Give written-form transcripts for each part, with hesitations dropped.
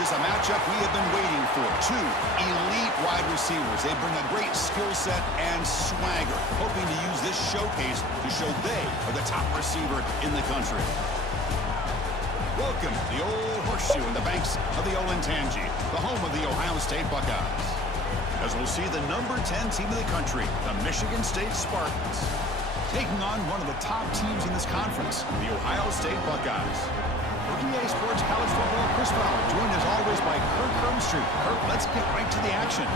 This is a matchup we have been waiting for. Two elite wide receivers. They bring a great skill set and swagger, hoping to use this showcase to show they are the top receiver in the country. Welcome to the Old Horseshoe in the banks of the Olentangy, the home of the Ohio State Buckeyes. As we'll see the number 10 team in the country, the Michigan State Spartans, taking on one of the top teams in this conference, the Ohio State Buckeyes. For EA Sports College Football, Chris Fowler, joined as always by Kirk Herbstreit. Kirk, let's get right to the action.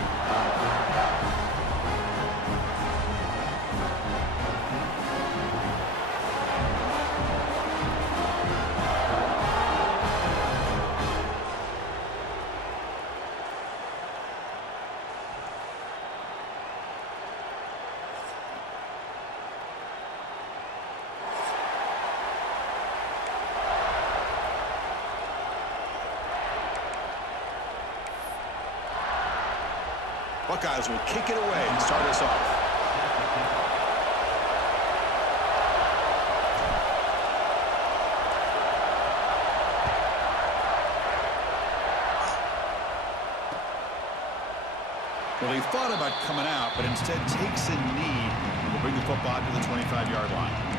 Buckeyes will kick it away and start us off. Well, he thought about coming out, but instead takes a knee and will bring the football to the 25-yard line.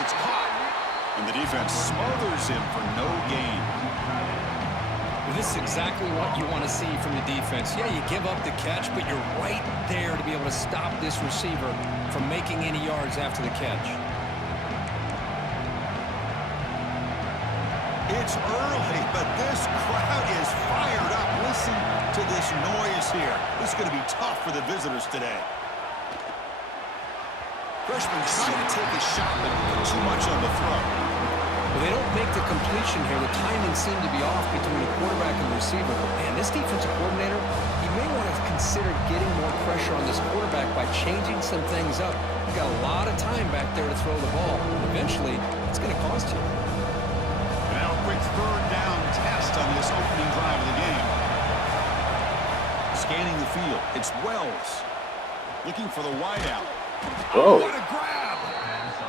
It's caught, and the defense smothers him for no gain. Well, this is exactly what you want to see from the defense. Yeah, you give up the catch, but you're right there to be able to stop this receiver from making any yards after the catch. It's early, but this crowd is fired up. Listen to this noise here. This is going to be tough for the visitors today. Freshman trying to take a shot, but too much on the throw. Well, they don't make the completion here. The timing seemed to be off between the quarterback and the receiver. Man, this defensive coordinator, he may want to consider getting more pressure on this quarterback by changing some things up. You've got a lot of time back there to throw the ball. Eventually, it's going to cost you. Now a quick third down test on this opening drive of the game. Scanning the field, it's Wells. Looking for the wideout. Oh, what a grab!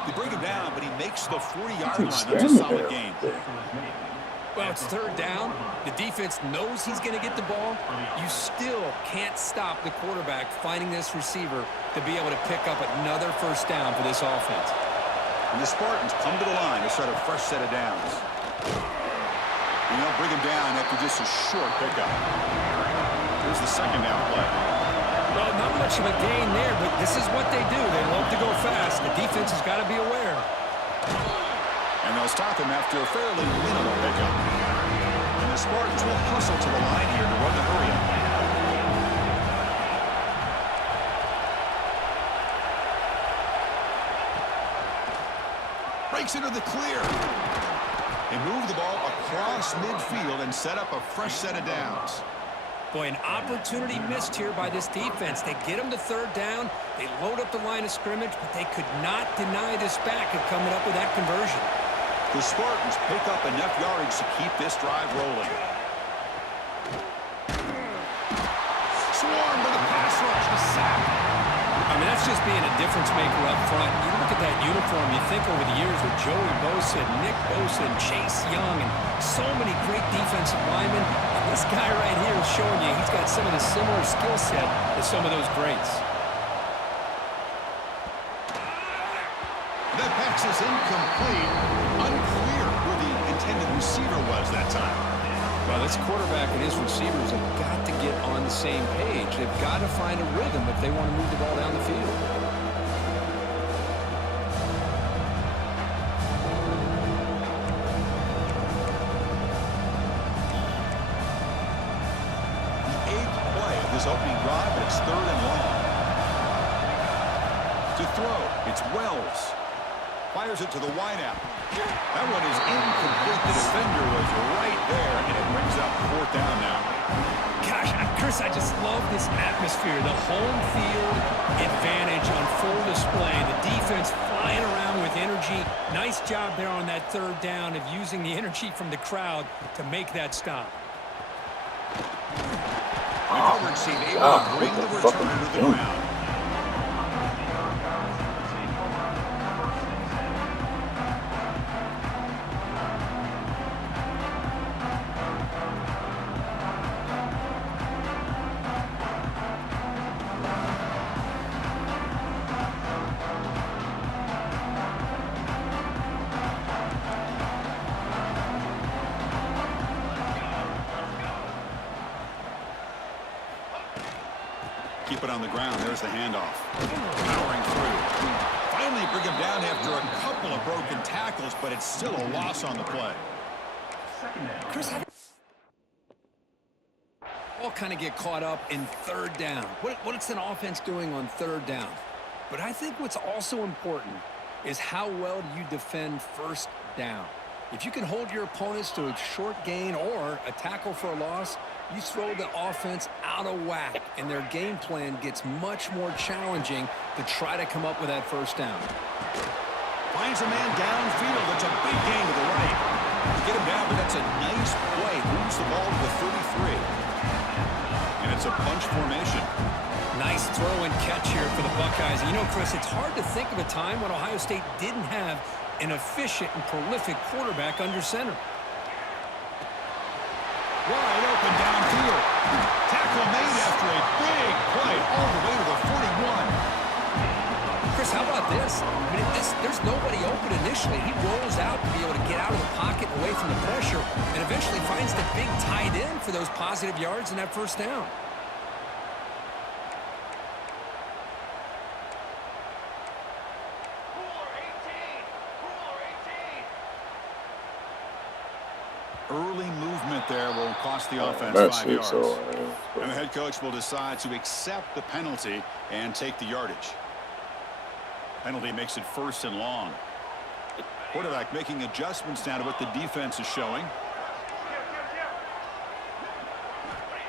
They bring him down, but he makes the 40-yard line. That's a solid game. Well, it's third down. The defense knows he's going to get the ball. You still can't stop the quarterback finding this receiver to be able to pick up another first down for this offense. And the Spartans come to the line to start a fresh set of downs. And they'll bring him down after just a short pickup. Here's the second down play. Well, not much of a gain there, but this is what they do. They love to go fast. The defense has got to be aware. And they'll stop him after a fairly minimal pickup. And the Spartans will hustle to the line here to run the hurry-up. Breaks into the clear. They move the ball across midfield and set up a fresh set of downs. Boy, an opportunity missed here by this defense. They get them to third down. They load up the line of scrimmage, but they could not deny this back of coming up with that conversion. The Spartans pick up enough yardage to keep this drive rolling. Swarm with a pass rush, a sack. I mean, that's just being a difference maker up front. You look at that uniform, you think over the years with Joey Bosa, Nick Bosa, and Chase Young, and so many great defensive linemen. This guy right here is showing you he's got some of the similar skill set as some of those greats. That pass is incomplete. Unclear who the intended receiver was that time. Well, this quarterback and his receivers have got to get on the same page. They've got to find a rhythm if they want to move the ball down the field. Opening drive, but it's third and long. To throw, it's Wells. Fires it to the wideout. That one is incomplete. The defender was right there, and it brings up 4th down now. Gosh, Chris, I just love this atmosphere. The home field advantage on full display. The defense flying around with energy. Nice job there on that 3rd down of using the energy from the crowd to make that stop. The coverage team able to bring the returner to the ground. Keep it on the ground. There's the handoff. Powering through. Finally bring him down after a couple of broken tackles, but it's still a loss on the play. Chris, all kind of get caught up in 3rd down. What's an offense doing on 3rd down? But I think what's also important is how well do you defend 1st down. If you can hold your opponents to a short gain or a tackle for a loss, you throw the offense out of whack, and their game plan gets much more challenging to try to come up with that 1st down. Finds a man downfield. That's a big gain to the right. Get him down, but that's a nice play. Moves the ball to the 33. And it's a bunch formation. Nice throw and catch here for the Buckeyes. And you know, Chris, it's hard to think of a time when Ohio State didn't have an efficient and prolific quarterback under center. Wide open downfield. Tackle made after a big play all the way to the 41. Chris, how about this? I mean, there's nobody open initially. He rolls out to be able to get out of the pocket away from the pressure and eventually finds the big tight end for those positive yards in that 1st down. Early movement there will cost the offense 5 yards. And the head coach will decide to accept the penalty and take the yardage. Penalty makes it 1st and long. Quarterback making adjustments now to what the defense is showing.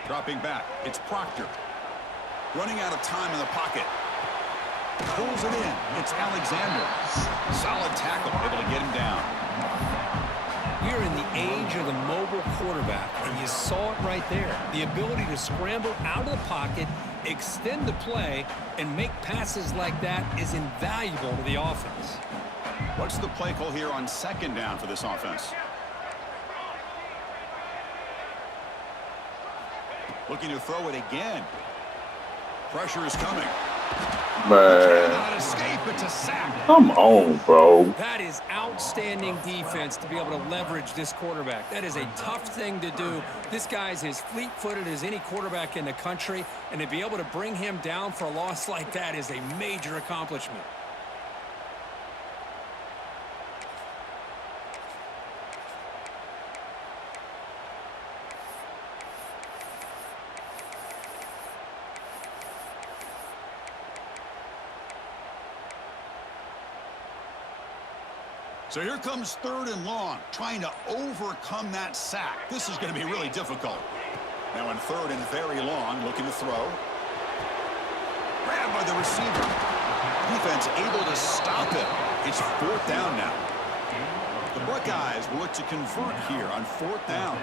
Dropping back. It's Proctor. Running out of time in the pocket. Pulls it in. It's Alexander. Solid tackle. Able to get him down. We're in the age of the mobile quarterback, and you saw it right there. The ability to scramble out of the pocket, extend the play, and make passes like that is invaluable to the offense. What's the play call here on 2nd down for this offense? Looking to throw it again. Pressure is coming. Man, Escape, it's a sack. come on, bro. That is outstanding defense to be able to leverage this quarterback. That is a tough thing to do. This guy's as fleet-footed as any quarterback in the country, and to be able to bring him down for a loss like that is a major accomplishment. So here comes 3rd and long, trying to overcome that sack. This is going to be really difficult. Now in 3rd and very long, looking to throw. Grabbed by the receiver. Defense able to stop it. It's 4th down now. The Buckeyes will look to convert here on 4th down.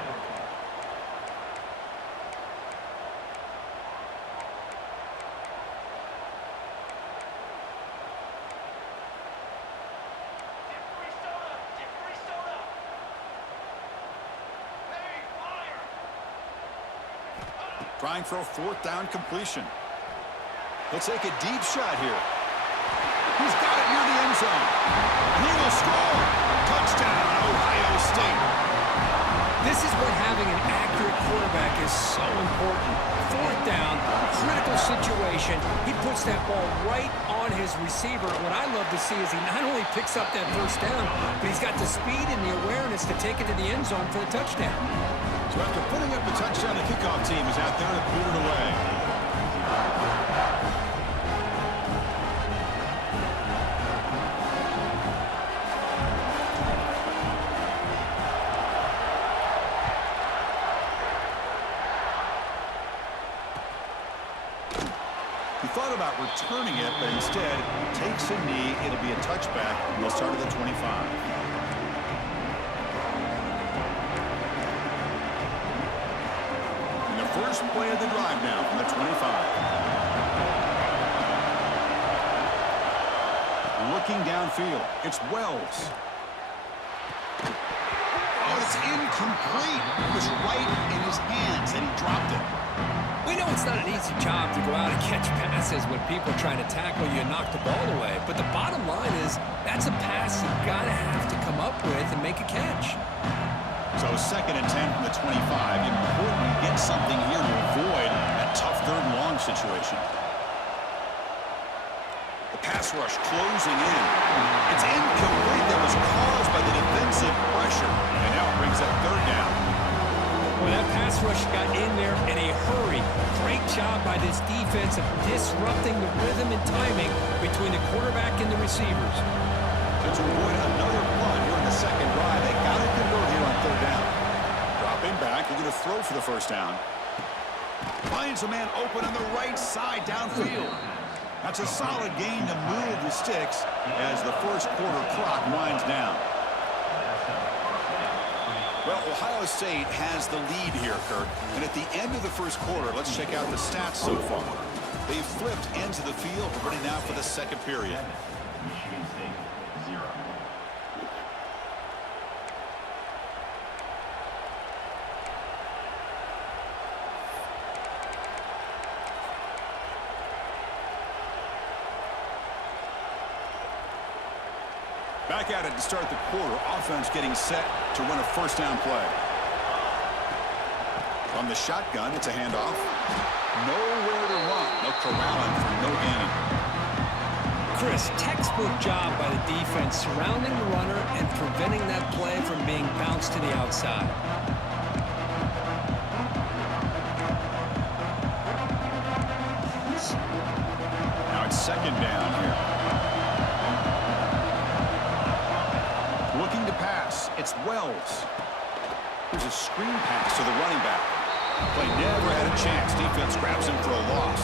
Trying for a 4th down completion. He'll take a deep shot here. He's got it near the end zone. And he will score. Touchdown, Ohio State. This is what having an accurate quarterback is so important. 4th down, critical situation. He puts that ball right on his receiver. What I love to see is he not only picks up that 1st down, but he's got the speed and the awareness to take it to the end zone for a touchdown. So after putting up the touchdown, the kickoff team is out there to boot it away. thought about returning it, but instead takes a knee. It'll be a touchback. They'll start at the 25. And the first play of the drive now from the 25. Looking downfield, it's Wells. Oh, it's incomplete. It was right in his hands, and he dropped it. We know it's not an easy job to go out and catch passes when people are trying to tackle you and knock the ball away. But the bottom line is that's a pass you gotta have to come up with and make a catch. So 2nd and 10 from the 25. Important to get something here to avoid that tough 3rd and long situation. The pass rush closing in. It's incomplete. That was caused by the defensive pressure. And now it brings up 3rd down. Well, that pass rush got in there in a hurry. Great job by this defense of disrupting the rhythm and timing between the quarterback and the receivers. To avoid another punt here in the 2nd drive, they got to convert here on 3rd down. Dropping back, they're going to throw for the 1st down. Finds a man open on the right side downfield. That's a solid gain to move the sticks as the 1st quarter clock winds down. Well, Ohio State has the lead here, Kirk. And at the end of the 1st quarter, let's check out the stats so far. They've flipped into the field, ready now for the 2nd period. Michigan State, 0. Back at it to start the quarter. Offense getting set to run a 1st down play. From the shotgun, it's a handoff. Nowhere to run. They'll corral him for no gain. Chris, textbook job by the defense surrounding the runner and preventing that play from being bounced to the outside. Now it's 2nd down here. Looking to pass. It's Wells. Here's a screen pass to the running back. Play never had a chance. Defense grabs him for a loss.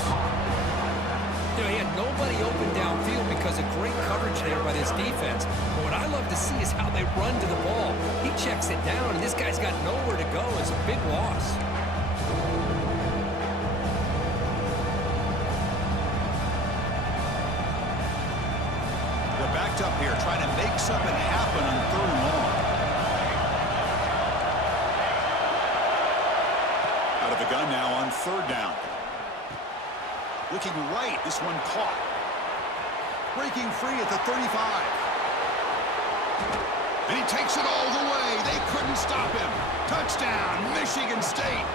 You know, he had nobody open downfield because of great coverage there by this defense. But what I love to see is how they run to the ball. He checks it down, and this guy's got nowhere to go. It's a big loss. They're backed up here, trying to make something happen on 3rd and long. Out of the gun now on 3rd down. Looking right, this one caught. Breaking free at the 35. And he takes it all the way. They couldn't stop him. Touchdown, Michigan State.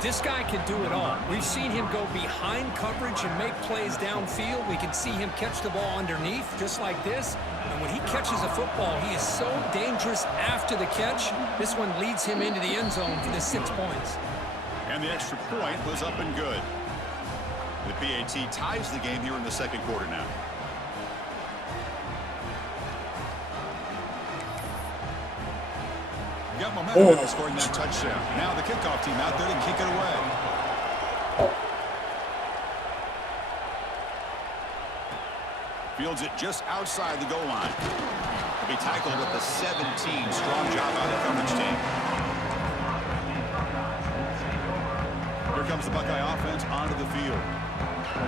This guy can do it all. We've seen him go behind coverage and make plays downfield. We can see him catch the ball underneath, just like this. And when he catches a football, he is so dangerous after the catch. This one leads him into the end zone for the 6 points. And the extra point was up and good. The PAT ties the game here in the 2nd quarter now. Got momentum by scoring that touchdown. Now the kickoff team out there to kick it away. Fields it just outside the goal line. He'll be tackled at the 17. Strong job by the coverage team. Here comes the Buckeye offense onto the field.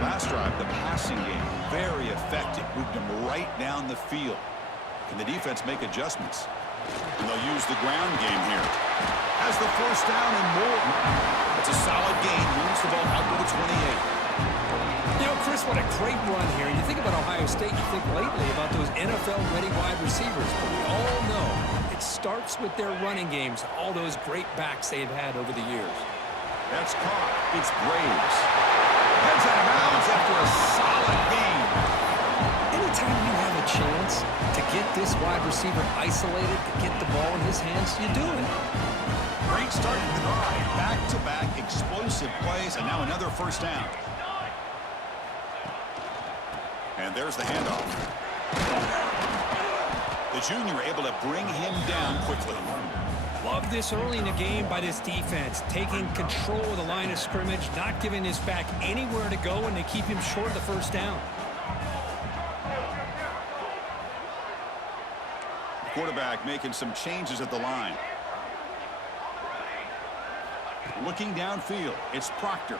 Last drive, the passing game, very effective. Moved them right down the field. Can the defense make adjustments? And they'll use the ground game here. Has the 1st down and more. It's a solid gain. Moves the ball out to the 28. You know, Chris, what a great run here. You think about Ohio State, you think lately about those NFL-ready wide receivers. But we all know it starts with their running games, all those great backs they've had over the years. That's caught. It's Graves. Heads out of bounds after a solid gain. Anytime you have a chance to get this wide receiver isolated, to get the ball in his hands, you do it. Great start to the drive. Back-to-back explosive plays, and now another 1st down. And there's the handoff. The junior able to bring him down quickly. Love this early in the game by this defense, taking control of the line of scrimmage, not giving his back anywhere to go, and they keep him short of the first down. Quarterback making some changes at the line. Looking downfield, it's Proctor.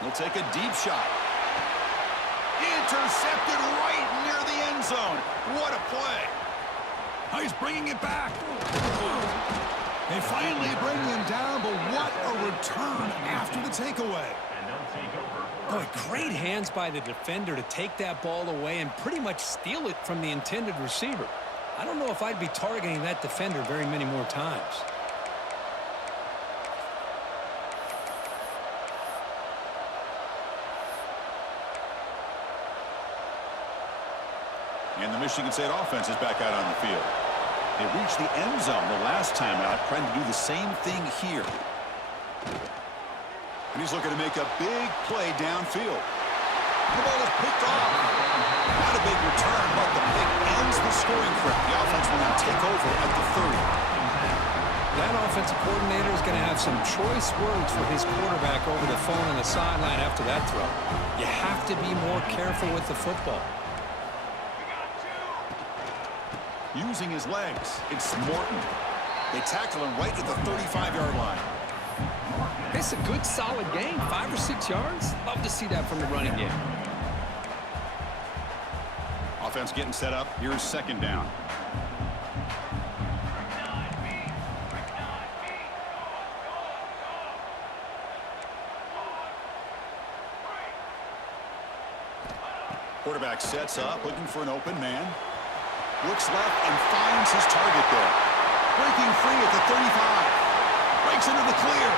He'll take a deep shot. Intercepted right near the end zone. What a play. Oh, he's bringing it back. They finally bring him down, but what a return after the takeaway. And they'll take over. Boy, great hands by the defender to take that ball away and pretty much steal it from the intended receiver. I don't know if I'd be targeting that defender very many more times. And the Michigan State offense is back out on the field. They reached the end zone the last time out, trying to do the same thing here. And he's looking to make a big play downfield. The ball is picked off. Not a big return, but the pick ends the scoring threat. The offense will now take over at the 30. That offensive coordinator is going to have some choice words for his quarterback over the phone on the sideline after that throw. You have to be more careful with the football. Using his legs, it's Morton. They tackle him right at the 35-yard line. It's a good, solid game. 5 or 6 yards. Love to see that from the running game. Offense getting set up. Here's second down. Quarterback sets up, looking for an open man. Looks left and finds his target there. Breaking free at the 35. Breaks into the clear.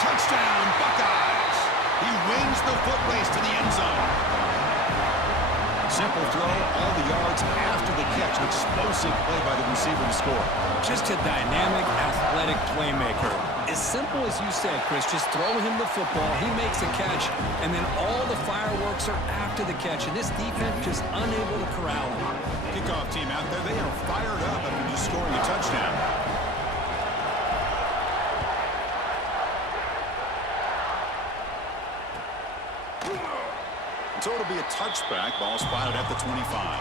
Touchdown, Buckeyes. He wins the foot race to the end zone. Simple throw, all the yards after the catch. An explosive play by the receiver to score. Just a dynamic, athletic playmaker. As simple as you said, Chris, just throw him the football, he makes a catch, and then all the fireworks are after the catch. And this defense just unable to corral him. Kickoff team out there, they are fired up after just scoring a touchdown. So it'll be a touchback. Ball spotted at the 25.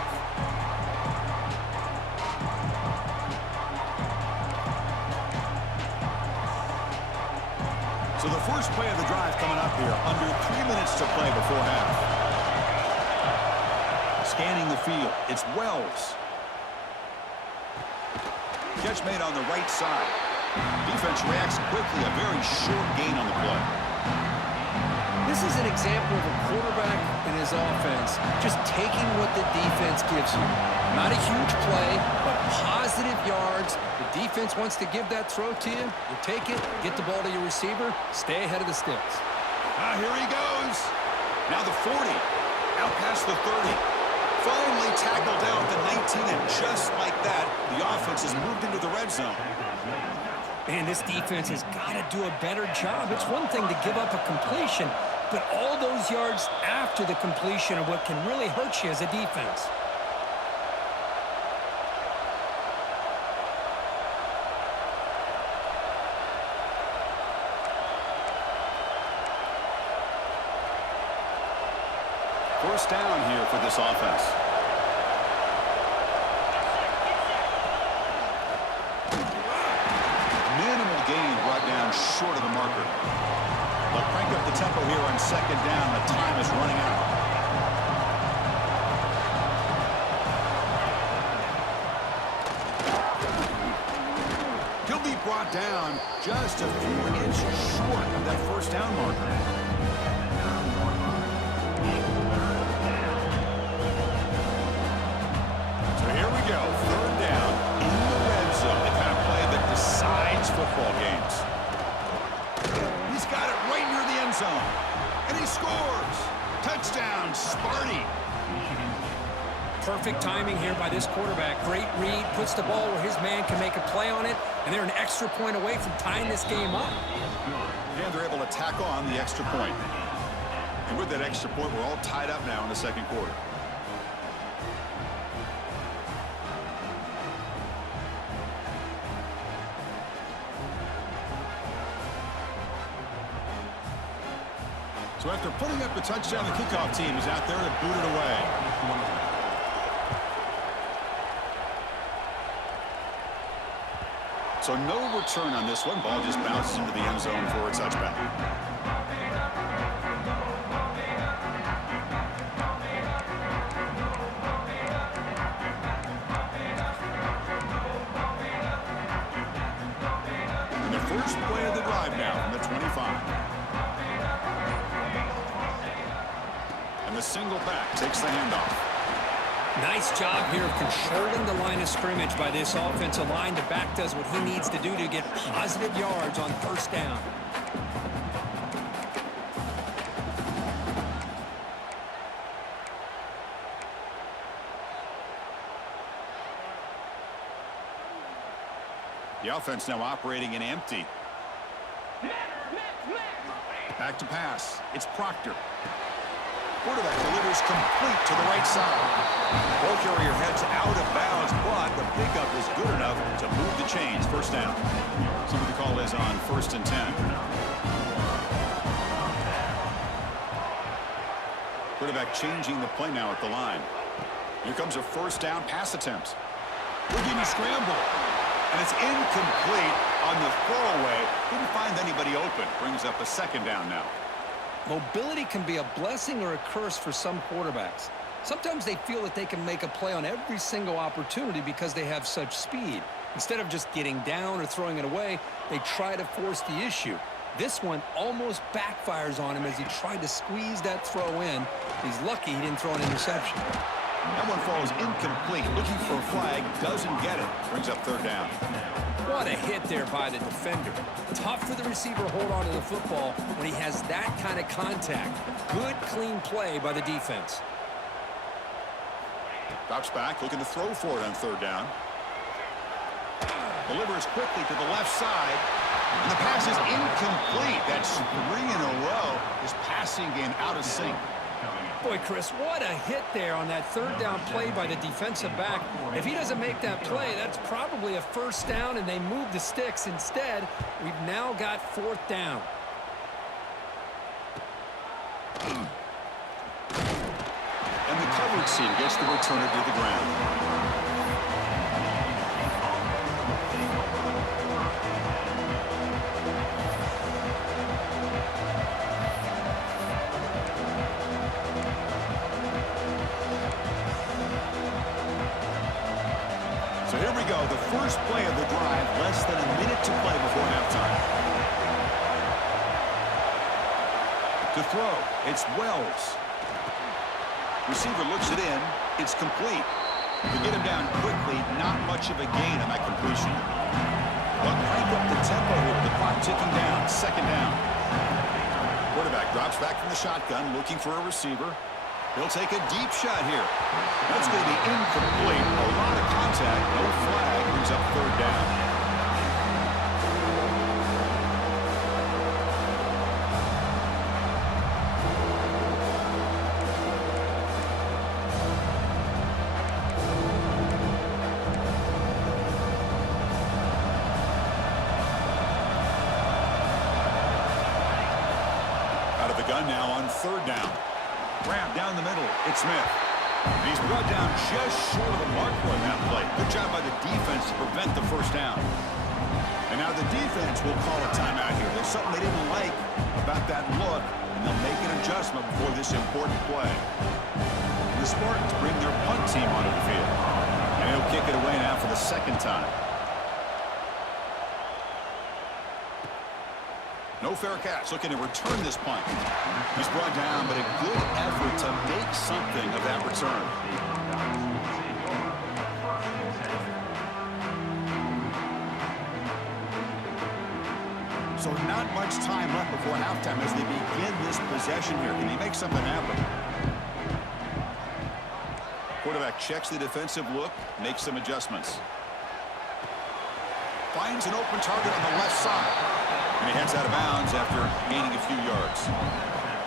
So the first play of the drive coming up here. Under 3 minutes to play before half. Scanning the field. It's Wells. Catch made on the right side. Defense reacts quickly. A very short gain on the play. This is an example of a quarterback and his offense just taking what the defense gives you. Not a huge play, but positive yards. The defense wants to give that throw to you. You take it, get the ball to your receiver, stay ahead of the sticks. Here he goes. Now the 40. Out past the 30. Finally tackled down at the 19, and just like that, the offense has moved into the red zone. Man, this defense has got to do a better job. It's one thing to give up a completion, but all those yards after the completion are what can really hurt you as a defense. First down here for this offense. Minimal gain brought down short of the marker. They'll crank up the tempo here on second down. The time is running out. He'll be brought down just a few inches short of that first down marker. Go. Third down in the red zone. The kind of play that decides football games. He's got it right near the end zone. And he scores. Touchdown, Sparty. Perfect timing here by this quarterback. Great read, puts the ball where his man can make a play on it, and they're an extra point away from tying this game up. And they're able to tackle on the extra point. And with that extra point, we're all tied up now in the second quarter. So after putting up the touchdown, the kickoff team is out there to boot it away. So no return on this one. Ball just bounces into the end zone for a touchback. And the first play of the drive now from the 25. And the single back takes the handoff. Nice job here of controlling the line of scrimmage by this offensive line. The back does what he needs to do to get positive yards on first down. The offense now operating in empty. Back to pass. It's Proctor. Quarterback delivers complete to the right side. Ball carrier heads out of bounds, but the pickup is good enough to move the chains. First down. See what the call is on 1st and 10. Quarterback changing the play now at the line. Here comes a first down pass attempt. Houdini scramble. And it's incomplete on the throwaway. Didn't find anybody open. Brings up a second down now. Mobility can be a blessing or a curse for some quarterbacks. Sometimes they feel that they can make a play on every single opportunity because they have such speed. Instead of just getting down or throwing it away, they try to force the issue. This one almost backfires on him as he tried to squeeze that throw in. He's lucky he didn't throw an interception. That one falls incomplete. Looking for a flag, doesn't get it. Brings up third down. What a hit there by the defender. Tough for the receiver to hold on to the football when he has that kind of contact. Good, clean play by the defense. Drops back, looking to throw for it on third down. Delivers quickly to the left side. And the pass is incomplete. That's 3 in a row. His passing game out of sync. Boy, Chris, what a hit there on that third down play by the defensive back. If he doesn't make that play, that's probably a first down, and they move the sticks. Instead, we've now got 4th down. And the coverage team gets the returner to the ground. So here we go, the first play of the drive, less than a minute to play before halftime. To throw, it's Wells. Receiver looks it in, it's complete. To get him down quickly, not much of a gain on that completion. But crank up the tempo here with the clock ticking down, second down. Quarterback drops back from the shotgun, looking for a receiver. He'll take a deep shot here. That's going to be incomplete. A lot of contact, no flag, brings up third down. Out of the gun now on third down. Grab down the middle. It's Smith. And he's brought down just short of the marker on that play. Good job by the defense to prevent the first down. And now the defense will call a timeout here. There's something they didn't like about that look, and they'll make an adjustment before this important play. The Spartans bring their punt team onto the field. And he'll kick it away now for the second time. No fair catch, looking to return this punt. He's brought down, but a good effort to make something of that return. So not much time left before halftime as they begin this possession here. Can he make something happen? Quarterback checks the defensive look, makes some adjustments. Finds an open target on the left side. And he heads out of bounds after gaining a few yards.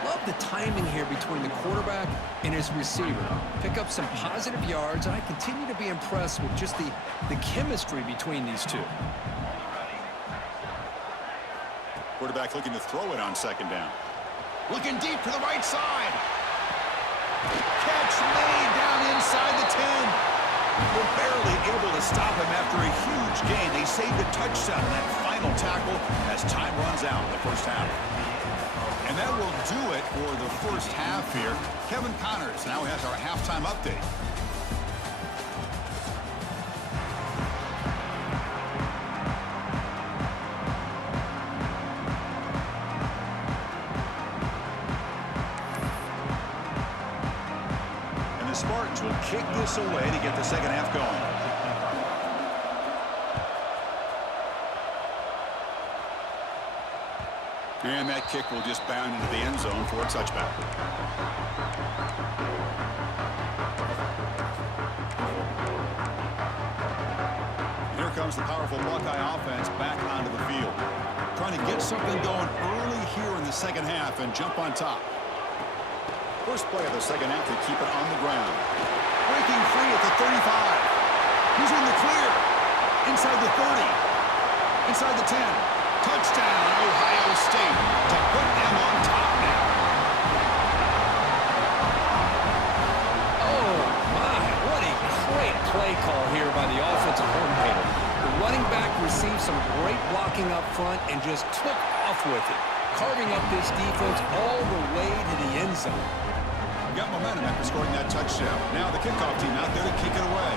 Love the timing here between the quarterback and his receiver. Pick up some positive yards, and I continue to be impressed with just the chemistry between these two. Quarterback looking to throw it on second down. Looking deep to the right side. Catch made down inside the 10. They're barely able to stop him after a huge gain. They saved a touchdown in that final tackle as time runs out in the first half. And that will do it for the first half here. Kevin Connors now has our halftime update. And the Spartans will kick this away to get the second half going. And that kick will just bound into the end zone for a touchback. Here comes the powerful Buckeye offense back onto the field. Trying to get something going early here in the second half and jump on top. First play of the second half to keep it on the ground. Breaking free at the 35. He's in the clear. Inside the 30. Inside the 10. Touchdown, Ohio State, to put them on top now. Oh, my, what a great play call here by the offensive coordinator. The running back received some great blocking up front and just took off with it, carving up this defense all the way to the end zone. Got momentum after scoring that touchdown. Now the kickoff team out there to kick it away.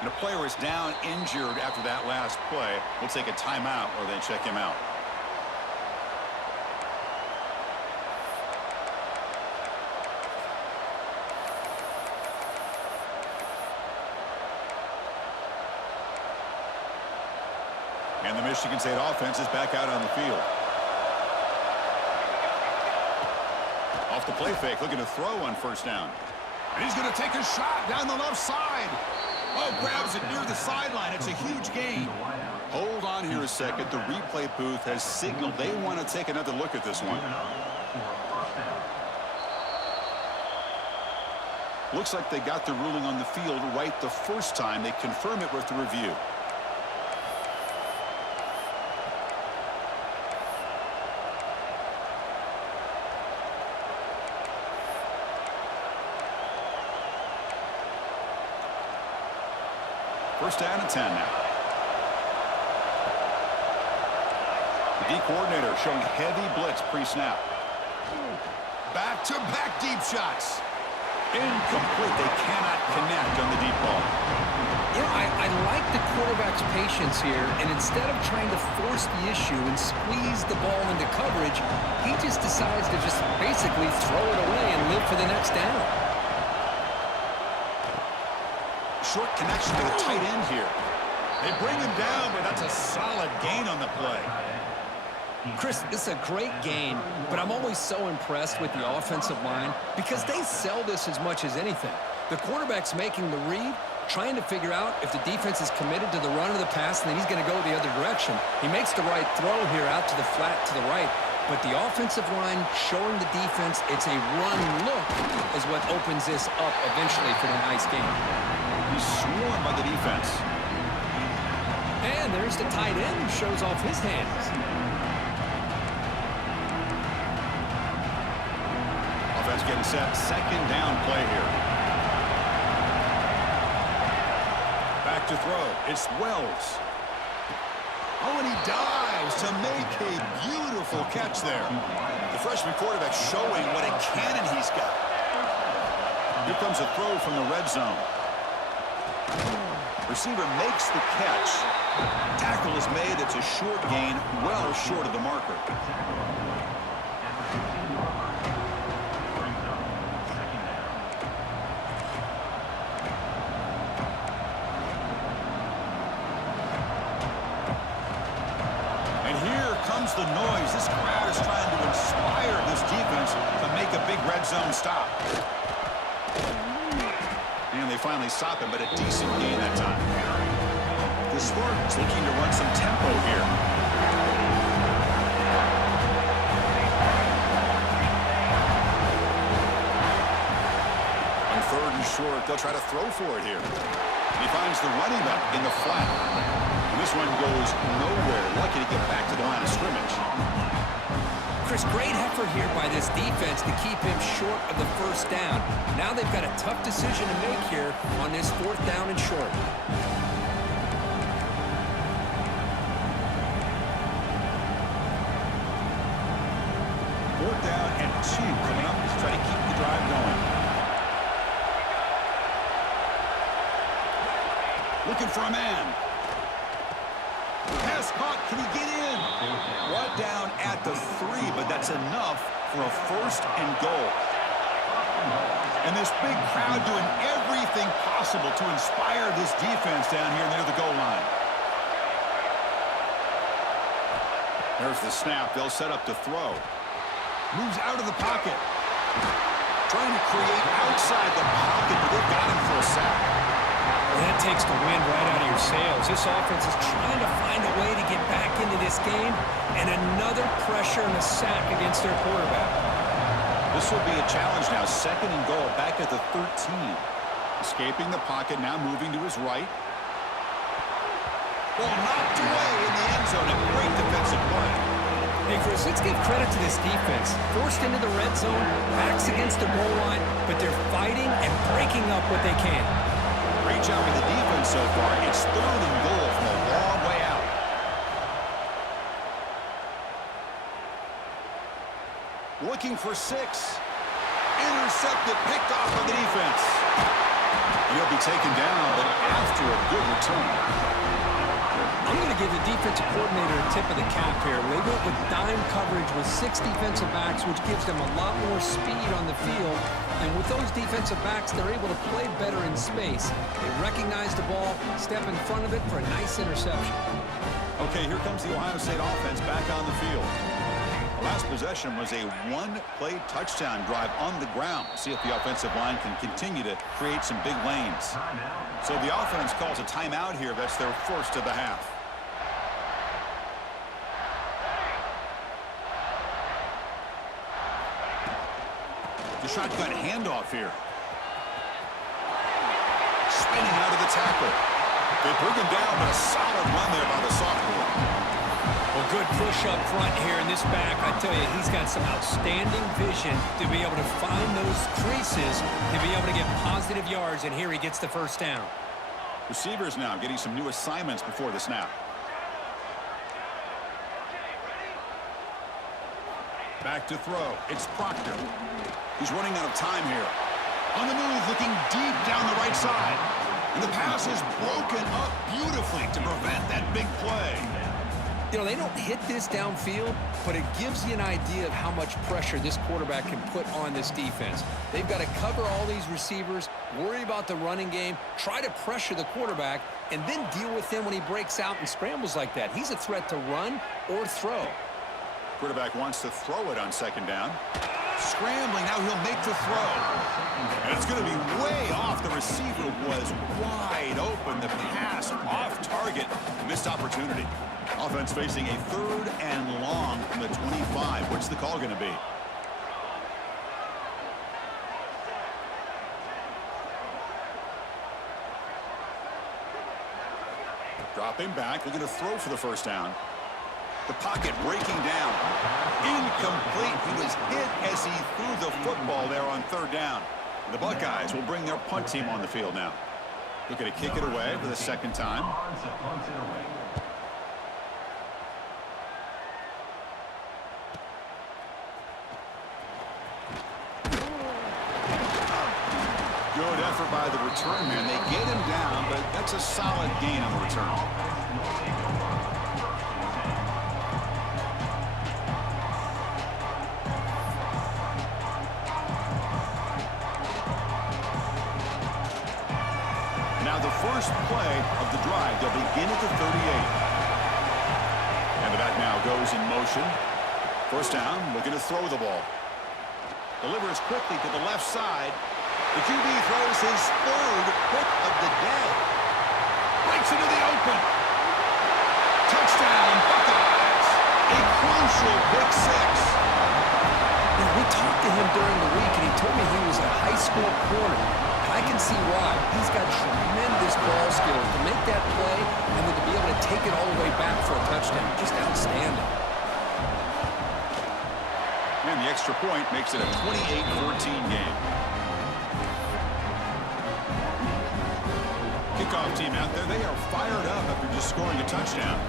And a player is down injured after that last play. We'll take a timeout or they check him out. And the Michigan State offense is back out on the field. Off the play fake, looking to throw on first down. And he's going to take a shot down the left side. Oh, grabs it near the sideline. It's a huge gain. Hold on here a second. The replay booth has signaled they want to take another look at this one. Looks like they got the ruling on the field right the first time. They confirm it with the review. First down and 10 now. The D coordinator showing heavy blitz pre-snap. Back-to-back deep shots. Incomplete. They cannot connect on the deep ball. You know, I like the quarterback's patience here, and instead of trying to force the issue and squeeze the ball into coverage, he just decides to just basically throw it away and live for the next down. Short connection to the tight end here. They bring him down, but that's a solid gain on the play. Chris, this is a great game, but I'm always so impressed with the offensive line because they sell this as much as anything. The quarterback's making the read, trying to figure out if the defense is committed to the run or the pass, and then he's going to go the other direction. He makes the right throw here out to the flat to the right, but the offensive line showing the defense it's a run look is what opens this up eventually for the nice game. He's swarmed by the defense. And there's the tight end who shows off his hands. Offense getting set. Second down play here. Back to throw. It's Wells. Oh, and he dives to make a beautiful catch there. The freshman quarterback showing what a cannon he's got. Here comes a throw from the red zone. Receiver makes the catch. Tackle is made. It's a short gain, well short of the marker. And here comes the noise. This crowd is trying to inspire this defense to make a big red zone stop. And they finally stop him, but a decent gain that time. The Spartans looking to run some tempo here. On third and short, they'll try to throw for it here. He finds the running back in the flat. And this one goes nowhere. Lucky to get back to the line of scrimmage. Chris, great effort here by this defense to keep him short of the first down. Now they've got a tough decision to make here on this 4th down and short. 4th down and 2 coming up to try to keep the drive going. Looking for a man. Pass caught. Can he get in? Brought down at the 3, but that's enough for a 1st and goal. And this big crowd doing everything possible to inspire this defense down here near the goal line. There's the snap. They'll set up to throw. Moves out of the pocket. Trying to create outside the pocket, but they've got him for a sack. Well, that takes the wind right out of your sails. This offense is trying to find a way to get back into this game, and another pressure and a sack against their quarterback. This will be a challenge now. 2nd and goal, back at the 13. Escaping the pocket, now moving to his right. Ball knocked away in the end zone. A great defensive play. Hey, Chris, let's give credit to this defense. Forced into the red zone, backs against the goal line, but they're fighting and breaking up what they can. Great job with the defense so far. It's 3rd and goal from a long way out. Looking for 6. Intercepted, picked off by the defense. He'll be taken down, but after a good return. I'm going to give the defensive coordinator a tip of the cap here. They went with dime coverage with 6 defensive backs, which gives them a lot more speed on the field. And with those defensive backs, they're able to play better in space. They recognize the ball, step in front of it for a nice interception. Okay, here comes the Ohio State offense back on the field. The last possession was a 1-play touchdown drive on the ground. See if the offensive line can continue to create some big lanes. So the offense calls a timeout here. That's their 1st of the half. The shotgun handoff here. Spinning out of the tackle. They bring him down, but a solid run there by the sophomore. Well, good push up front here in this back. I tell you, he's got some outstanding vision to be able to find those creases, to be able to get positive yards, and here he gets the 1st down. Receivers now getting some new assignments before the snap. Back to throw. It's Proctor. He's running out of time here. On the move, looking deep down the right side. And the pass is broken up beautifully to prevent that big play. You know, they don't hit this downfield, but it gives you an idea of how much pressure this quarterback can put on this defense. They've got to cover all these receivers, worry about the running game, try to pressure the quarterback, and then deal with him when he breaks out and scrambles like that. He's a threat to run or throw. Quarterback wants to throw it on 2nd down. Scrambling, now he'll make the throw. And it's going to be way off. The receiver was wide open. The pass off target. Missed opportunity. Offense facing a 3rd and long from the 25. What's the call going to be? Dropping back, looking to throw for the 1st down. The pocket breaking down. Incomplete. He was hit as he threw the football there on 3rd down. The Buckeyes will bring their punt team on the field now. Looking to kick it away for the 2nd time. Good effort by the return man. They get him down, but that's a solid gain on the return. Now the first play of the drive, they'll begin at the 38. And the back now goes in motion. 1st down, looking to throw the ball. Delivers quickly to the left side. The QB throws his 3rd pick of the day. Breaks into the open. Touchdown, Buckeyes. A crucial pick 6. Now, we talked to him during the week, and he told me he was a high school corner. High I can see why. He's got tremendous ball skills to make that play and then to be able to take it all the way back for a touchdown. Just outstanding. And the extra point makes it a 28-14 game. Kickoff team out there, they are fired up after just scoring a touchdown.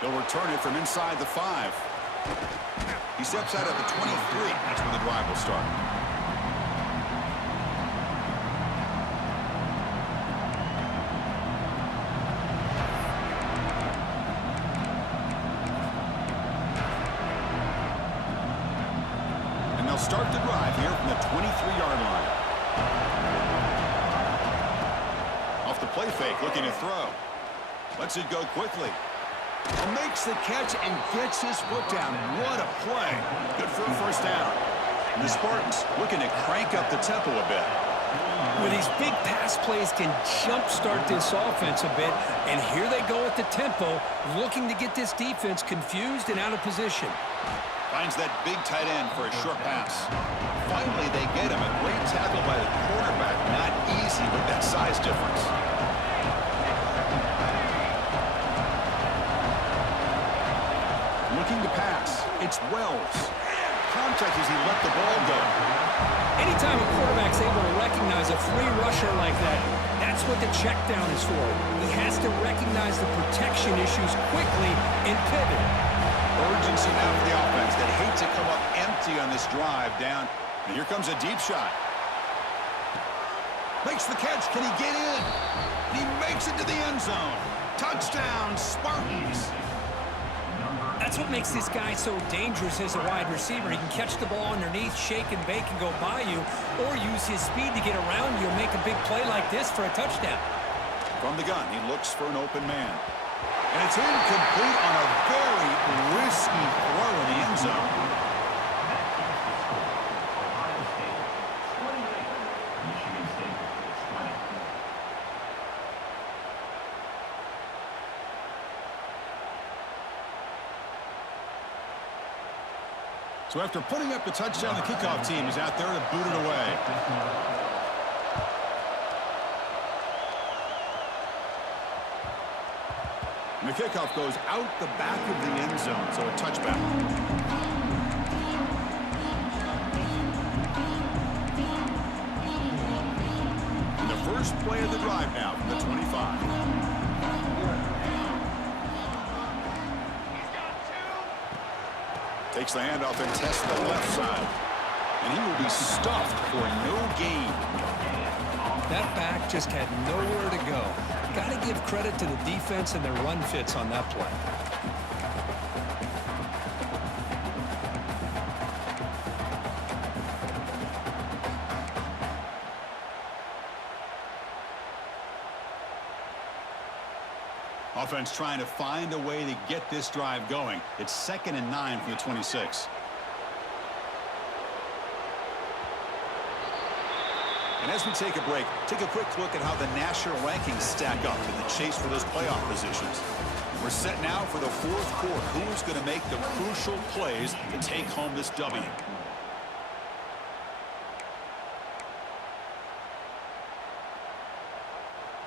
They'll return it from inside the 5. He steps out at the 23. That's where the drive will start. And they'll start the drive here from the 23-yard line. Off the play fake, looking to throw. Lets it go quickly. Makes the catch and gets his foot down. What a play. Good for a first down. And the Spartans looking to crank up the tempo a bit. With these big pass plays can jumpstart this offense a bit. And here they go at the tempo, looking to get this defense confused and out of position. Finds that big tight end for a short pass. Finally, they get him. A great tackle by the quarterback. Not easy with that size difference. Looking to pass. It's Wells. Contact as he let the ball go. Anytime a quarterback's able to recognize a free rusher like that, that's what the check down is for. He has to recognize the protection issues quickly and pivot. Urgency now for the offense that hate to come up empty on this drive down. And here comes a deep shot. Makes the catch. Can he get in? He makes it to the end zone. Touchdown, Spartans. That's what makes this guy so dangerous as a wide receiver. He can catch the ball underneath, shake and bake and go by you, or use his speed to get around you and make a big play like this for a touchdown. From the gun, he looks for an open man. And it's incomplete on a very risky throw in the end zone. Michigan State, 20. So after putting up the touchdown, the kickoff team is out there to boot it away. And the kickoff goes out the back of the end zone, so a touchback. And the first play of the drive now from the 25. Takes the handoff and tests the left side. And he will be stuffed for no gain. That back just had nowhere to go. Got to give credit to the defense and their run fits on that play. Offense trying to find a way to get this drive going. It's 2nd and 9 from the 26. And as we take a break, take a quick look at how the national rankings stack up in the chase for those playoff positions. We're set now for the fourth quarter. Who's going to make the crucial plays to take home this W?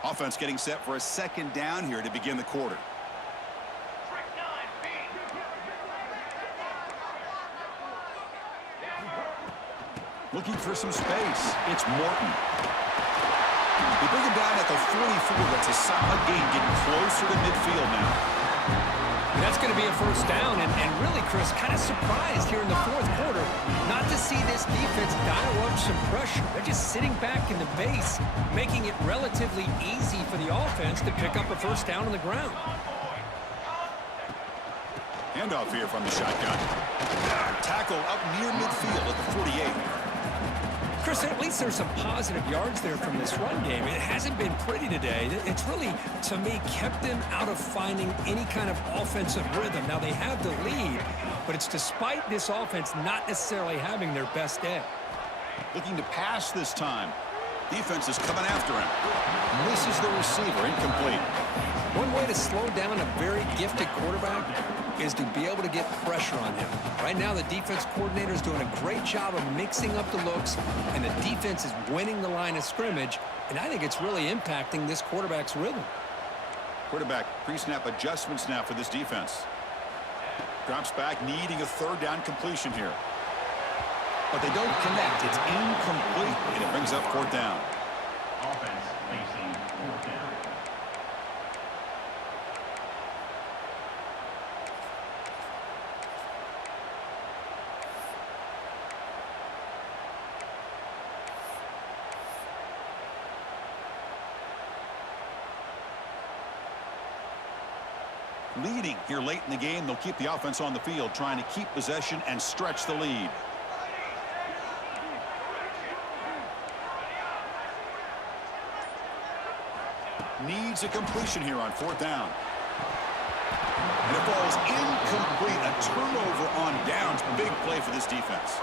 Offense getting set for a second down here to begin the quarter. Looking for some space. It's Morton. They bring him down at the 44. That's a solid gain, getting closer to midfield now. That's going to be a first down, and really, Chris, kind of surprised here in the fourth quarter not to see this defense dial up some pressure. They're just sitting back in the base, making it relatively easy for the offense to pick up a first down on the ground. Handoff here from the shotgun. Tackle up near midfield at the 48. Chris, at least there's some positive yards there from this run game. It hasn't been pretty today. It's really, to me, kept them out of finding any kind of offensive rhythm. Now, they have the lead, but it's despite this offense not necessarily having their best day. Looking to pass this time. Defense is coming after him. Misses the receiver, incomplete. One way to slow down a very gifted quarterback, is to be able to get pressure on him. Right now, the defense coordinator is doing a great job of mixing up the looks, and the defense is winning the line of scrimmage, and I think it's really impacting this quarterback's rhythm. Quarterback pre-snap adjustments now for this defense. Drops back, needing a third down completion here. But they don't connect. It's incomplete, and it brings up fourth down. Offense facing fourth down. Leading here late in the game, they'll keep the offense on the field, trying to keep possession and stretch the lead. Needs a completion here on fourth down. And it falls incomplete. A turnover on downs. Big play for this defense.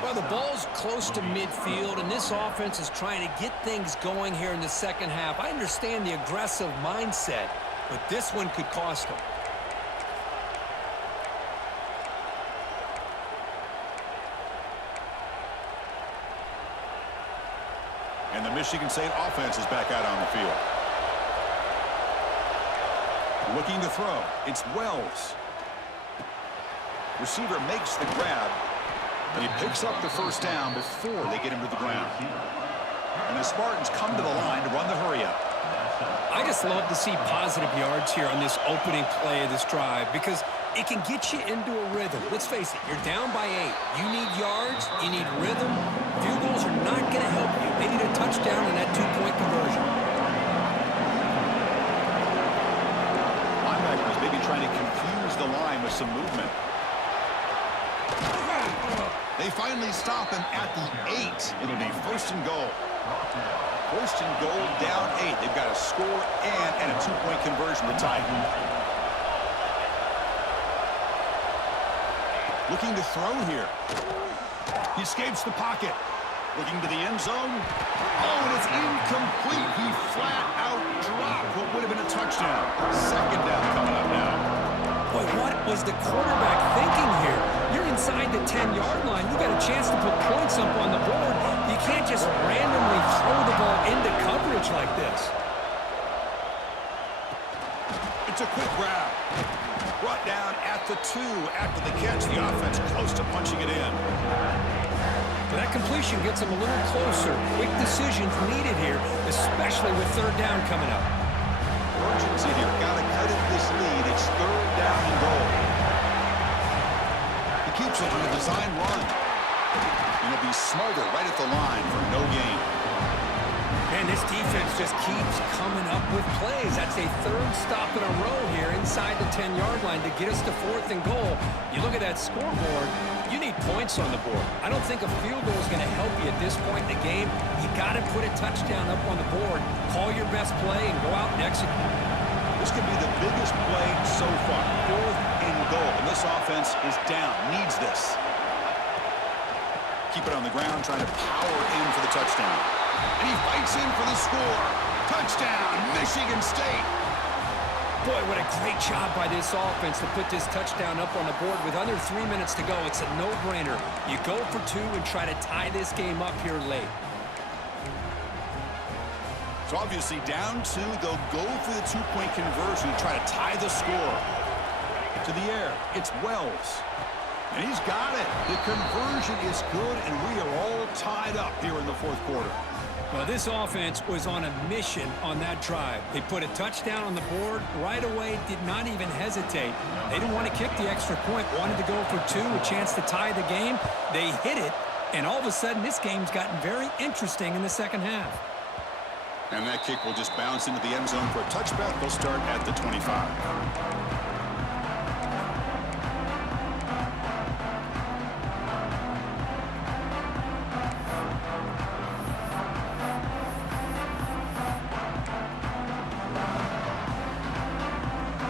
Well, the ball's close to midfield, and this offense is trying to get things going here in the second half. I understand the aggressive mindset, but this one could cost them. And the Michigan State offense is back out on the field. Looking to throw. It's Wells. Receiver makes the grab. And he picks up the first down before they get him to the ground. And the Spartans come to the line to run the hurry-up. I just love to see positive yards here on this opening play of this drive because it can get you into a rhythm. Let's face it, you're down by 8. You need yards, you need rhythm. Field goals are not going to help you. They need a touchdown and that 2-point conversion. Linebackers maybe trying to confuse the line with some movement. They finally stop him at the 8. It'll be first and goal. First and goal, down 8. They've got a score and a 2-point conversion to tie it. Looking to throw here. He escapes the pocket. Looking to the end zone. Oh, and it's incomplete. He flat out dropped what would have been a touchdown. Second down coming up now. Boy, what was the quarterback thinking here? You're inside the 10-yard line. You got a chance to put points up on the board. You can't just randomly throw the ball into coverage like this. It's a quick grab. Brought down at the 2 after the catch. The offense close to punching it in. But that completion gets them a little closer. Quick decisions needed here, especially with third down coming up. Urgency here. Got to cut it this lead. It's third down and goal. He keeps it in a design run. And it'll be Smolder right at the line for no gain. Man, this defense just keeps coming up with plays. That's a third stop in a row here inside the 10-yard line to get us to fourth and goal. You look at that scoreboard, you need points on the board. I don't think a field goal is going to help you at this point in the game. You got to put a touchdown up on the board, call your best play, and go out and execute. This could be the biggest play so far. Fourth and goal. And this offense is down. Needs this. Keep it on the ground, trying to power in for the touchdown. And he fights in for the score. Touchdown, Michigan State. Boy, what a great job by this offense to put this touchdown up on the board with under 3 minutes to go. It's a no-brainer. You go for 2 and try to tie this game up here late. So obviously down 2, they'll go for the 2-point conversion to try to tie the score. To the air, it's Wells. And he's got it. The conversion is good, and we are all tied up here in the fourth quarter. Well, this offense was on a mission on that drive. They put a touchdown on the board right away, did not even hesitate. They didn't want to kick the extra point, wanted to go for 2, a chance to tie the game. They hit it, and all of a sudden this game's gotten very interesting in the second half. And that kick will just bounce into the end zone for a touchback. They'll start at the 25.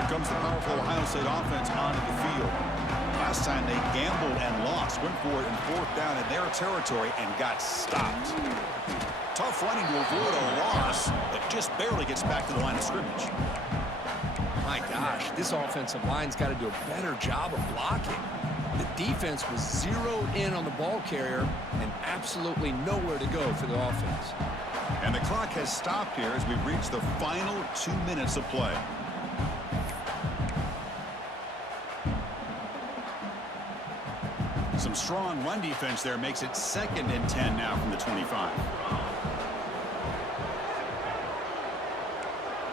Comes the powerful Ohio State offense onto the field. Last time they gambled and lost, went for it in fourth down in their territory and got stopped. Tough running to avoid a loss, but just barely gets back to the line of scrimmage. My gosh, this offensive line's got to do a better job of blocking. The defense was zeroed in on the ball carrier and absolutely nowhere to go for the offense. And the clock has stopped here as we've reached the final 2 minutes of play. Some strong run defense there makes it 2nd and 10 now from the 25.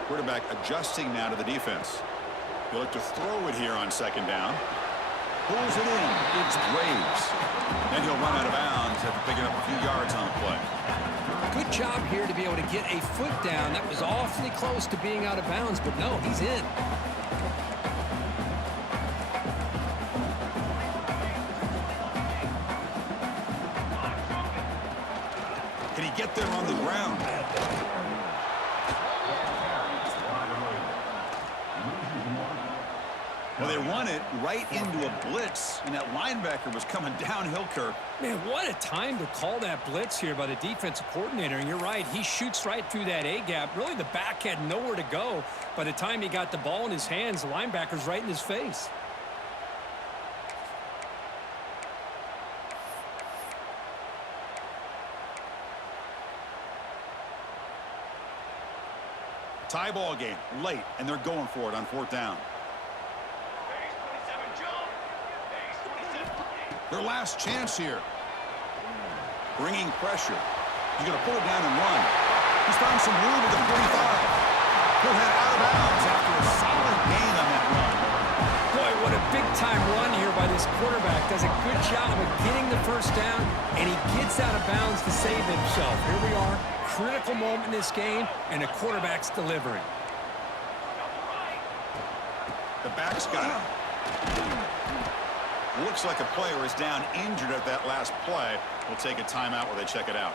Quarterback adjusting now to the defense. He'll look to throw it here on 2nd down. Pulls it in. It's Graves. Then he'll run out of bounds after picking up a few yards on the play. Good job here to be able to get a foot down. That was awfully close to being out of bounds, but no, he's in. Can he get there on the ground? Well, they run it right into a blitz, and that linebacker was coming downhill, Kirk. Man, what a time to call that blitz here by the defensive coordinator. And you're right, he shoots right through that A-gap. Really, the back had nowhere to go. By the time he got the ball in his hands, the linebacker's right in his face. Tie ball game, late, and they're going for it on 4th down. Their last chance here. Bringing pressure. He's going to pull it down and run. He's found some room at the 45. He'll head out of bounds after a solid gain on that run. Boy, what a big-time run here by this quarterback. Does a good job of getting the first down, and he gets out of bounds to save himself. Here we are, critical moment in this game, and the quarterback's delivering. The back's got it. Looks like a player is down injured at that last play. We'll take a timeout while they check it out.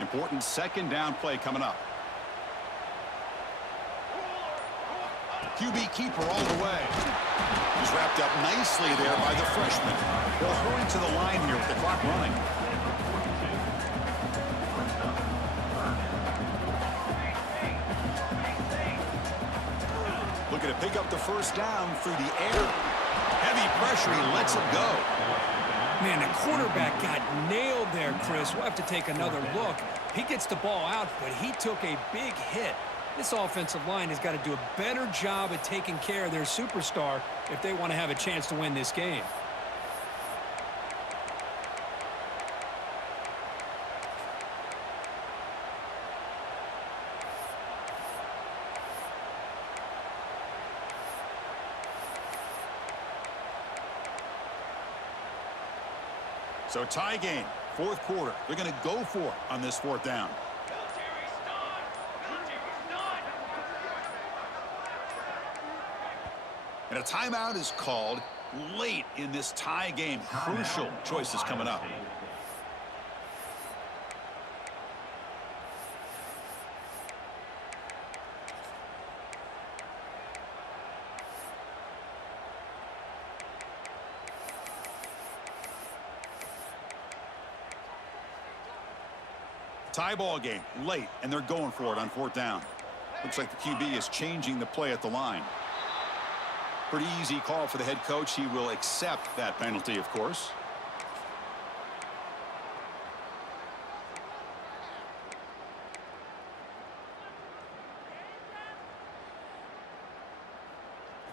Important 2nd down play coming up. QB keeper all the way. He's wrapped up nicely there by the freshman. They'll hurry to the line here with the clock running. Looking to pick up the first down through the air. Heavy pressure, he lets it go. Man, the quarterback got nailed there, Chris. We'll have to take another look. He gets the ball out, but he took a big hit. This offensive line has got to do a better job of taking care of their superstar if they want to have a chance to win this game. So tie game, 4th quarter. They're going to go for it on this 4th down. And a timeout is called late in this tie game. Crucial choices coming up. Tie ball game, late, and they're going for it on 4th down. Looks like the QB is changing the play at the line. Pretty easy call for the head coach. He will accept that penalty, of course.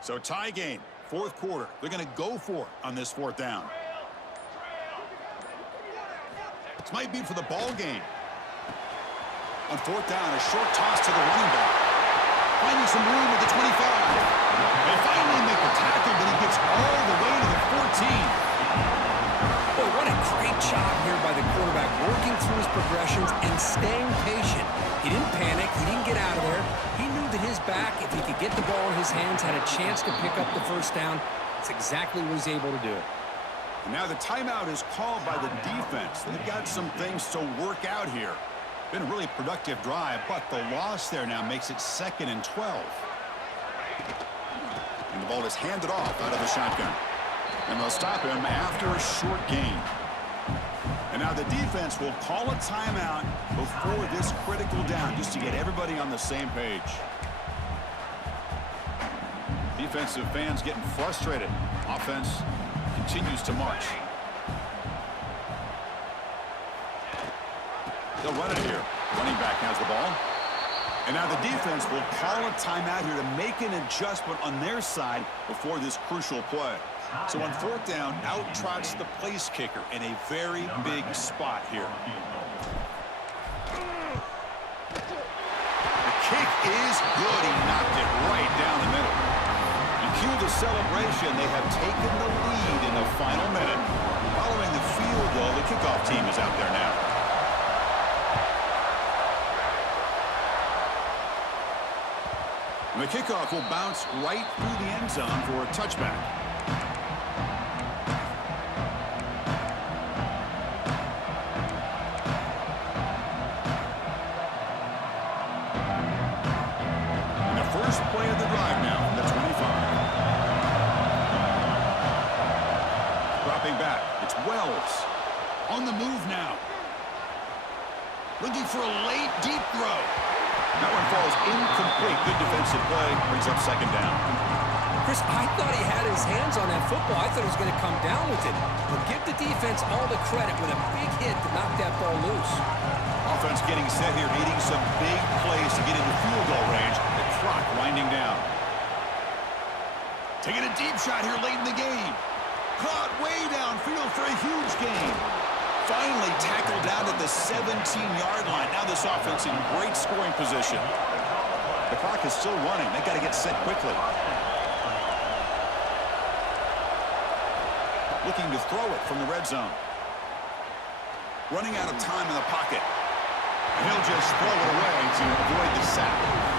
So tie game, 4th quarter. They're going to go for it on this 4th down. This might be for the ball game. On 4th down, a short toss to the running back. Finding some room at the 25. They finally make the tackle, but he gets all the way to the 14. Boy, what a great job here by the quarterback, working through his progressions and staying patient. He didn't panic. He didn't get out of there. He knew that his back, if he could get the ball in his hands, had a chance to pick up the first down. That's exactly what he's able to do. And now the timeout is called by the defense. They've got some things to work out here. Been a really productive drive, but the loss there now makes it 2nd and 12. And the ball is handed off out of the shotgun. And they'll stop him after a short gain. And now the defense will call a timeout before this critical down, just to get everybody on the same page. Defensive fans getting frustrated. Offense continues to march. They'll run it here. Running back has the ball. And now the defense will call a timeout here to make an adjustment on their side before this crucial play. So on fourth down, out trots the place kicker in a very big spot here. The kick is good. He knocked it right down the middle. And cue the celebration. They have taken the lead in the final minute. Following the field goal, the kickoff team is out there now. And the kickoff will bounce right through the end zone for a touchback. And the first play of the drive now from the 25. Dropping back, it's Wells. On the move now. Looking for a late, deep throw. That one falls incomplete. Good defensive play. Brings up second down. Chris, I thought he had his hands on that football. I thought he was going to come down with it. But give the defense all the credit with a big hit to knock that ball loose. Offense getting set here, needing some big plays to get into field goal range. The clock winding down. Taking a deep shot here late in the game. Caught way downfield for a huge gain. Finally tackled down at the 17-yard line. Now this offense in great scoring position. The clock is still running. They got to get set quickly. Looking to throw it from the red zone. Running out of time in the pocket. And he'll just throw it away to avoid the sack.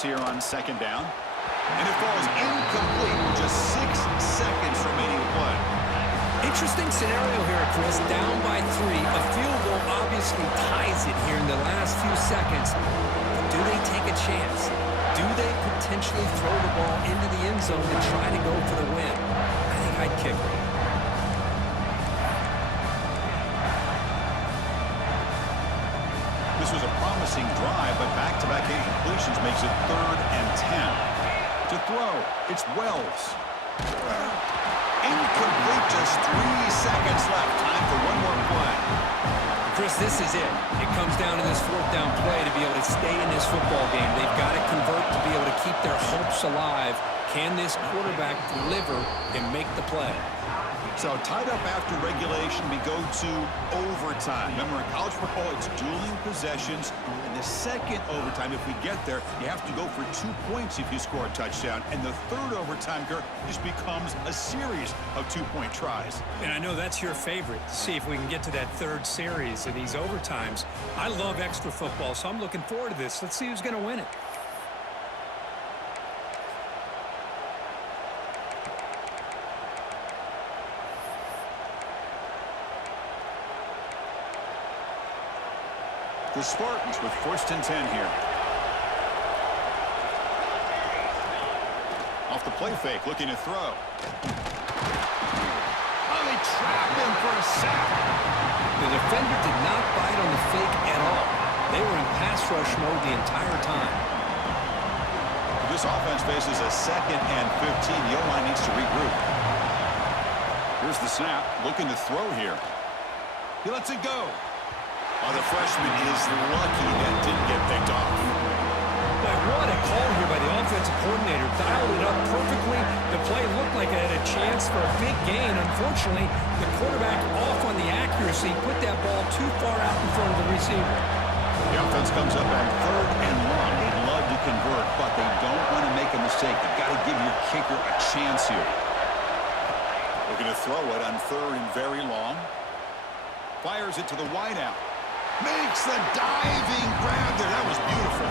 Here on second down, and it falls incomplete with just 6 seconds remaining to play. Interesting scenario here, Chris. Down by 3. A field goal obviously ties it here in the last few seconds. But do they take a chance? Do they potentially throw the ball into the end zone and try to go for the win? I think I'd kick it. This was a promising drive, but back-to-back incompletions makes it 3rd and 10. To throw, it's Wells. Incomplete, just 3 seconds left. Time for one more play. Chris, this is it. It comes down to this 4th down play to be able to stay in this football game. They've got to convert to be able to keep their hopes alive. Can this quarterback deliver and make the play? So tied up after regulation, we go to overtime. Remember, in college football, it's dueling possessions. In the second overtime, if we get there, you have to go for 2 points if you score a touchdown. And the third overtime, Kirk, just becomes a series of 2-point tries. And I know that's your favorite, to see if we can get to that third series of these overtimes. I love extra football, so I'm looking forward to this. Let's see who's going to win it. The Spartans with 1st and 10 here. Off the play fake, looking to throw. Oh, they trapped him for a sack. The defender did not bite on the fake at all. They were in pass rush mode the entire time. This offense faces a 2nd and 15. The O-line needs to regroup. Here's the snap, looking to throw here. He lets it go. Oh, the freshman is lucky that didn't get picked off. But what a call here by the offensive coordinator. Dialed it up perfectly. The play looked like it had a chance for a big gain. Unfortunately, the quarterback off on the accuracy, put that ball too far out in front of the receiver. The offense comes up on 3rd and 1. They'd love to convert, but they don't want to make a mistake. You've got to give your kicker a chance here. Looking to throw it on 3rd and very long. Fires it to the wideout. Makes the diving grab there. That was beautiful.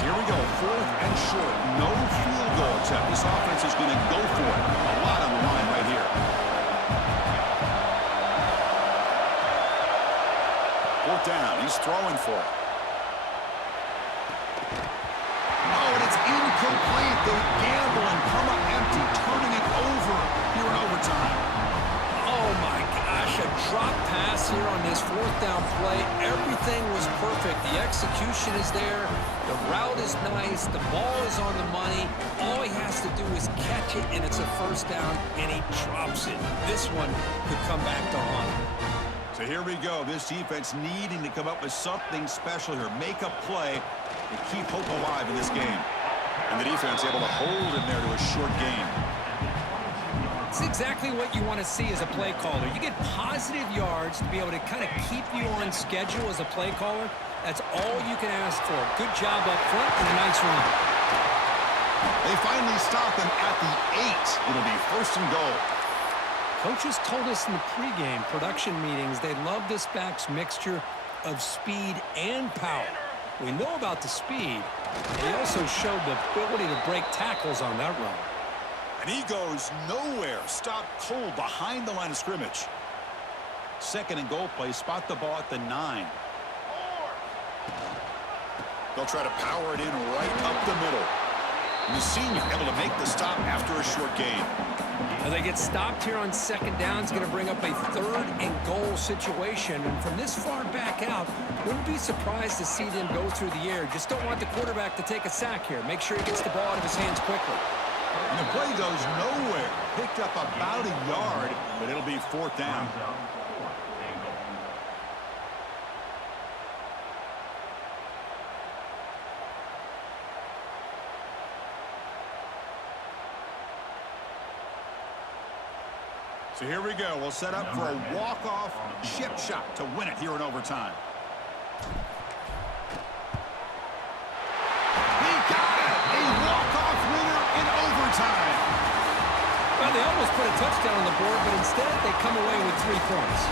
So here we go, 4th and short. No field goal attempt. This offense is going to go for it. A lot on the line right here. 4th down. He's throwing for it. No, and it's incomplete. They gamble and come up empty, turning it over here in overtime. Oh, my gosh, a drop pass here on this 4th down play. Everything was perfect. The execution is there. The route is nice. The ball is on the money. All he has to do is catch it, and it's a 1st down, and he drops it. This one could come back to haunt him. So here we go. This defense needing to come up with something special here. Make a play to keep hope alive in this game. And the defense able to hold him there to a short gain. It's exactly what you want to see as a play caller. You get positive yards to be able to kind of keep you on schedule as a play caller. That's all you can ask for. Good job up front and a nice run. They finally stop him at the 8. It'll be 1st and goal. Coaches told us in the pregame production meetings they love this back's mixture of speed and power. We know about the speed. They also showed the ability to break tackles on that run. And he goes nowhere. Stop cold behind the line of scrimmage. 2nd and goal play. Spot the ball at the 9. They'll try to power it in right up the middle. And the senior able to make the stop after a short gain. Now they get stopped here on 2nd down. It's going to bring up a 3rd and goal situation. And from this far back out, wouldn't be surprised to see them go through the air. Just don't want the quarterback to take a sack here. Make sure he gets the ball out of his hands quickly. And the play goes nowhere. Picked up about a yard, but it'll be 4th down. So here we go. We'll set up for a walk-off chip shot to win it here in overtime. He got it! A walk-off winner in overtime. Well, they almost put a touchdown on the board, but instead they come away with 3 points.